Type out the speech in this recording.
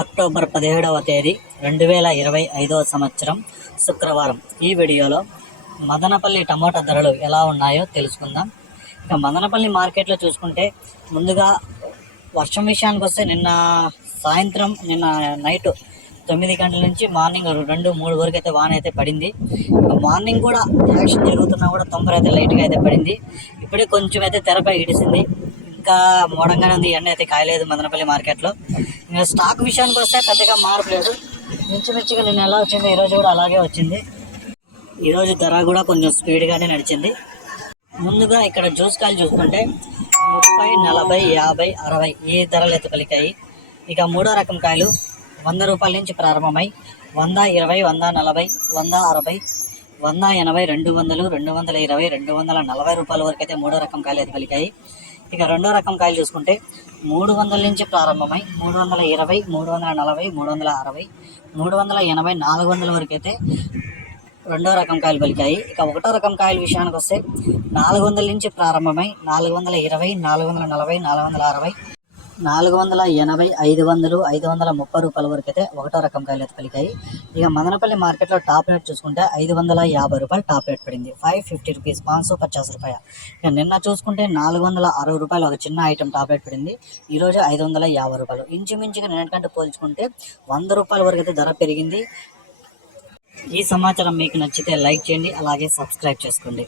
October పదిహేడవ తేదీ రెండు వేల ఇరవై ఐదవ సంవత్సరం శుక్రవారం. ఈ వీడియోలో మదనపల్లి టమోటా ధరలు ఎలా ఉన్నాయో తెలుసుకుందాం. ఇక మదనపల్లి మార్కెట్లో చూసుకుంటే ముందుగా వర్షం విషయానికి వస్తే నిన్న సాయంత్రం నిన్న నైట్ తొమ్మిది గంటల నుంచి మార్నింగ్ రెండు మూడు వరకు అయితే వాన అయితే పడింది. మార్నింగ్ కూడా యాక్షన్ జరుగుతున్నా కూడా తొంభై అయితే లైట్గా అయితే పడింది. ఇప్పుడే కొంచెం అయితే తెరపై ఇడిసింది. ఇంకా మోడంగానే ఉంది. ఎండ అయితే కాయలేదు మదనపల్లి మార్కెట్లో ఇంకా స్టాక్ విషయానికి వస్తే పెద్దగా మార్పు లేదు. మించుమించుగా నిన్న ఎలా వచ్చింది ఈరోజు కూడా అలాగే వచ్చింది. ఈరోజు ధర కూడా కొంచెం స్పీడ్గానే నడిచింది. ముందుగా ఇక్కడ జ్యూస్ కాయలు చూసుకుంటే ముప్పై నలభై యాభై అరవై ఈ ధరలు అయితే పలికాయి. ఇక మూడో రకం కాయలు వంద రూపాయల నుంచి ప్రారంభమై వంద ఇరవై వంద నలభై వంద అరవై వంద ఎనభై రెండు వందలు రెండు వందల ఇరవై రెండు వందల నలభై రూపాయల వరకు అయితే మూడో రకం కాయలు అయితే పలికాయి. ఇక రెండో రకం కాయలు చూసుకుంటే మూడు వందల నుంచి ప్రారంభమై మూడు వందల ఇరవై మూడు వందల నలభై మూడు వందల అరవై మూడు వందల ఎనభై నాలుగు వందల వరకు అయితే రెండో రకం కాయలు పలికాయి. ఇక ఒకటో రకం కాయల విషయానికి వస్తే నాలుగు వందల నుంచి ప్రారంభమై నాలుగు వందల ఇరవై నాలుగు వందల నలభై నాలుగు వందల అరవై నాలుగు వందల ఎనభై ఐదు వందలు ఐదు వందల ముప్పై రూపాయల వరకు అయితే ఒకటో రకం కాయలు అయితే పలికాయి. ఇక మదనపల్లి మార్కెట్లో టాప్ రేట్ చూసుకుంటే ఐదు వందల యాభై రూపాయలు టాప్ రేట్ పడింది. ఫైవ్ ఫిఫ్టీ రూపీస్ పాంచ్ సో పచాస్ రూపాయ. ఇక నిన్న చూసుకుంటే నాలుగు వందల అరవై రూపాయలు ఒక చిన్న ఐటమ్ టాప్ రేట్ పడింది. ఈరోజు ఐదు వందల యాభై రూపాయలు. ఇంచుమించుగా నిన్నటికంటే పోల్చుకుంటే వంద రూపాయల వరకు అయితే ధర పెరిగింది. ఈ సమాచారం మీకు నచ్చితే లైక్ చేయండి అలాగే సబ్స్క్రైబ్ చేసుకోండి.